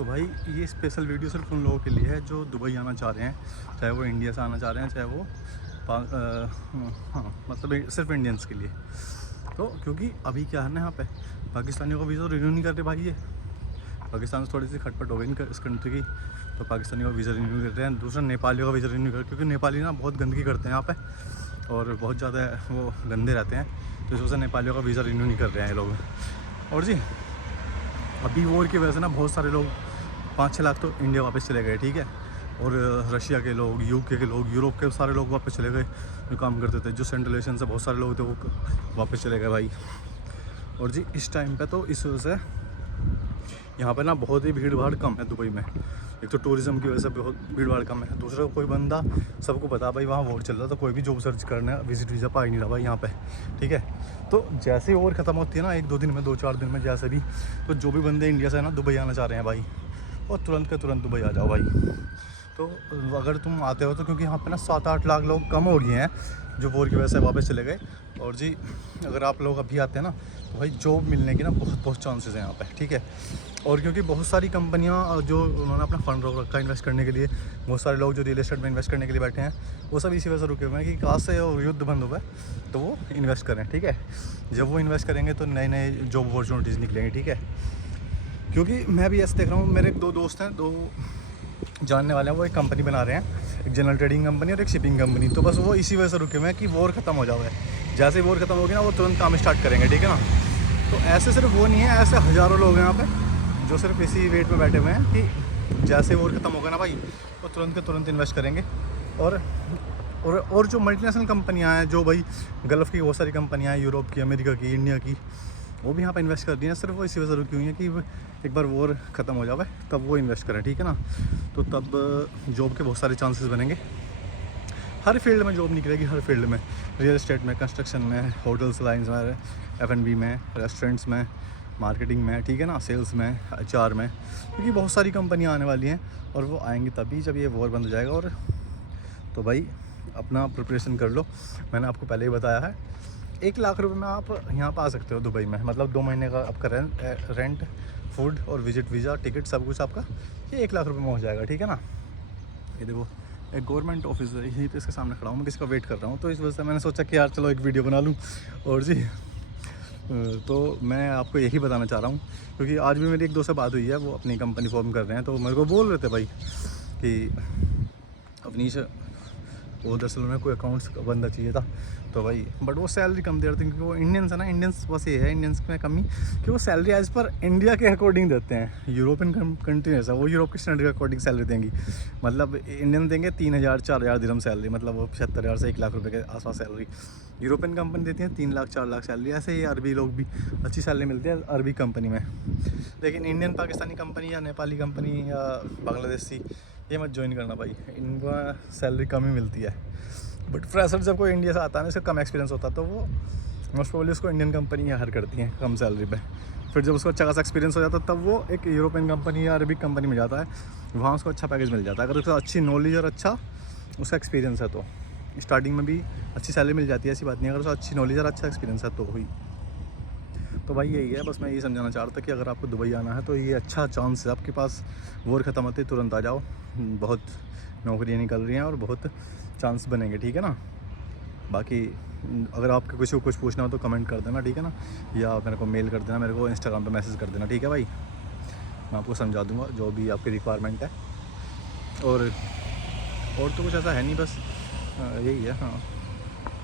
तो भाई ये स्पेशल वीडियो सिर्फ उन लोगों के लिए है जो दुबई आना चाह रहे हैं, चाहे वो इंडिया से आना चाह रहे हैं, चाहे वो हाँ मतलब सिर्फ इंडियंस के लिए। तो क्योंकि अभी क्या है ना, यहाँ पे पाकिस्तानियों का वीज़ा रिन्यू नहीं करते भाई। ये पाकिस्तान से थोड़ी सी खटपट हो गई इस कंट्री की, तो पाकिस्तानी का वीज़ा रिन्यू कर रहे हैं। दूसरा नेपालियों का वीज़ा रिन्यू कर, क्योंकि नेपाली ना बहुत गंदगी करते हैं यहाँ पे और बहुत ज़्यादा वो गंदे रहते हैं, तो इस वजह से नेपालियों का वीज़ा रिन्यू नहीं कर रहे हैं ये लोग। और जी अभी वॉर की वजह से ना बहुत सारे लोग 5-6 लाख तो इंडिया वापस चले गए, ठीक है। और रशिया के लोग, यूके के लोग, यूरोप के सारे लोग वापस चले गए जो काम करते थे, जो सेंट्रल एशियन से बहुत सारे लोग थे वो वापस चले गए भाई। और जी इस टाइम पे तो इस वजह से यहाँ पे ना बहुत ही भीड़ भाड़ कम है दुबई में। एक तो टूरिज़्म की वजह से बहुत भीड़ भाड़ कम है, दूसरा कोई बंदा, सबको पता भाई वहाँ वॉर चल रहा था, कोई भी जॉब सर्च करना विजिट वीज़ा पा ही नहीं रहा भाई यहाँ पे, ठीक है। तो जैसे ही वॉर ख़त्म होती है ना, 1-2 दिन में, 2-4 दिन में जैसे भी, तो जो भी बंदे इंडिया से ना दुबई आना चाह रहे हैं भाई, और तुरंत के तुरंत दुबई आ जाओ भाई। तो अगर तुम आते हो तो, क्योंकि यहाँ पे ना 7-8 लाख लोग कम हो गए हैं जो वॉर की वजह से वापस चले गए। और जी अगर आप लोग अभी आते हैं ना तो भाई जॉब मिलने की ना बहुत चांसेस हैं यहाँ पे, ठीक है। और क्योंकि बहुत सारी कंपनियाँ जो उन्होंने अपना फंड रोक रखा है इन्वेस्ट करने के लिए, बहुत सारे लोग जो रियल एस्टेट में इन्वेस्ट करने के लिए बैठे हैं, वो सब इसी वजह से रुके हुए हैं कि काश से युद्ध बंद हुआ है तो वो इन्वेस्ट करें, ठीक है। जब वो इन्वेस्ट करेंगे तो नए नए जॉब अपॉर्चुनिटीज़ निकलेंगे, ठीक है। क्योंकि मैं भी ऐसे देख रहा हूँ, मेरे 2 दोस्त हैं, 2 जानने वाले हैं, वो एक कंपनी बना रहे हैं, एक जनरल ट्रेडिंग कंपनी और एक शिपिंग कंपनी। तो बस वो इसी वजह से रुके हुए हैं कि वॉर ख़त्म हो जाए। जैसे ही वॉर ख़त्म होगी ना वो तुरंत काम स्टार्ट करेंगे, ठीक है ना। तो ऐसे सिर्फ वो नहीं है, ऐसे हज़ारों लोग हैं यहाँ पे जो सिर्फ इसी वेट में बैठे हुए हैं कि जैसे वॉर ख़त्म होगा ना भाई वो तुरंत के तुरंत इन्वेस्ट करेंगे। और जो मल्टीनेशनल कंपनियाँ हैं, जो भाई गल्फ़ की बहुत सारी कंपनियाँ हैं, यूरोप की, अमेरिका की, इंडिया की, वो भी यहाँ पे इन्वेस्ट कर दी हैं। सिर्फ वो इसी वजह से रुकी हुई है कि एक बार वॉर ख़त्म हो जाए तब वो इन्वेस्ट करें, ठीक है ना। तो तब जॉब के बहुत सारे चांसेस बनेंगे, हर फील्ड में जॉब निकलेगी, हर फील्ड में, रियल एस्टेट में, कंस्ट्रक्शन में, होटल्स लाइन्स में, F&B में, रेस्टोरेंट्स में, मार्केटिंग में, ठीक है ना, सेल्स में, HR में, क्योंकि बहुत सारी कंपनियाँ आने वाली हैं और वो आएंगी तभी जब ये वॉर बंद हो जाएगा। और तो भाई अपना प्रिपरेशन कर लो, मैंने आपको पहले ही बताया है। 1 लाख रुपए में आप यहाँ पर आ सकते हो दुबई में, मतलब 2 महीने का आपका रेंट, फूड और विजिट वीज़ा, टिकट, सब कुछ आपका ये 1 लाख रुपए में हो जाएगा, ठीक है ना। ये देखो एक गवर्नमेंट ऑफिस है, यहीं पे इसके सामने खड़ा हूँ, मैं किसका वेट कर रहा हूँ, तो इस वजह से मैंने सोचा कि यार चलो एक वीडियो बना लूँ। और जी तो मैं आपको यही बताना चाह रहा हूँ, क्योंकि आज भी मेरी एक दोस्त से बात हुई है, वो अपनी कंपनी फॉर्म कर रहे हैं, तो मेरे को बोल रहे थे भाई कि अवनीश वो दरअसल में कोई अकाउंट्स का बंदा चाहिए था, तो भाई बट वो सैलरी कम दे रहे थे, क्योंकि वो इंडियंस है ना। इंडियंस बस ये है इंडियंस में कमी कि वो सैलरी एज़ पर इंडिया के अकॉर्डिंग देते हैं। यूरोपियन कंट्री ऐसा, वो यूरोप के स्टैंडर्ड के अकॉर्डिंग सैलरी देंगी। मतलब इंडियन देंगे 3,000-4,000 दिरहम सैलरी, मतलब वो 75,000 से 1 लाख रुपये के आसपास सैलरी। यूरोपियन कंपनी देती है 3 लाख 4 लाख सैलरी। ऐसे ही अरबी लोग भी अच्छी सैलरी मिलती है अरबी कंपनी में। लेकिन इंडियन पाकिस्तानी कंपनी या नेपाली कंपनी या बांग्लादेशी ये मत ज्वाइन करना भाई, इनका सैलरी कम ही मिलती है। बट फ्रेशर जब कोई इंडिया से आता है ना, इसका कम एक्सपीरियंस होता है, तो वो मोस्ट प्रोबेबली उसको इंडियन कंपनी हायर करती हैं कम सैलरी पे। फिर जब उसको अच्छा खासा एक्सपीरियंस हो जाता है तब वो एक यूरोपियन कंपनी या अरबिक कंपनी में जाता है, वहाँ उसको अच्छा पैकेज मिल जाता है। अगर उसको अच्छी नॉलेज और अच्छा उसका एक्सपीरियंस है तो स्टार्टिंग में भी अच्छी सैलरी मिल जाती है, ऐसी बात नहीं है, अगर उसका अच्छी नॉलेज और अच्छा एक्सपीरियंस है तो हुई। तो भाई यही है, बस मैं यही समझाना चाह रहा था कि अगर आपको दुबई आना है तो ये अच्छा चांस है आपके पास, वॉर ख़त्म होते तुरंत आ जाओ, बहुत नौकरियाँ निकल रही हैं और बहुत चांस बनेंगे, ठीक है ना। बाकी अगर आपको किसी को कुछ पूछना हो तो कमेंट कर देना, ठीक है ना, या मेरे को मेल कर देना, मेरे को इंस्टाग्राम पे मैसेज कर देना, ठीक है भाई। मैं आपको समझा दूँगा जो भी आपकी रिक्वायरमेंट है। और तो कुछ ऐसा है नहीं, बस यही है। हाँ।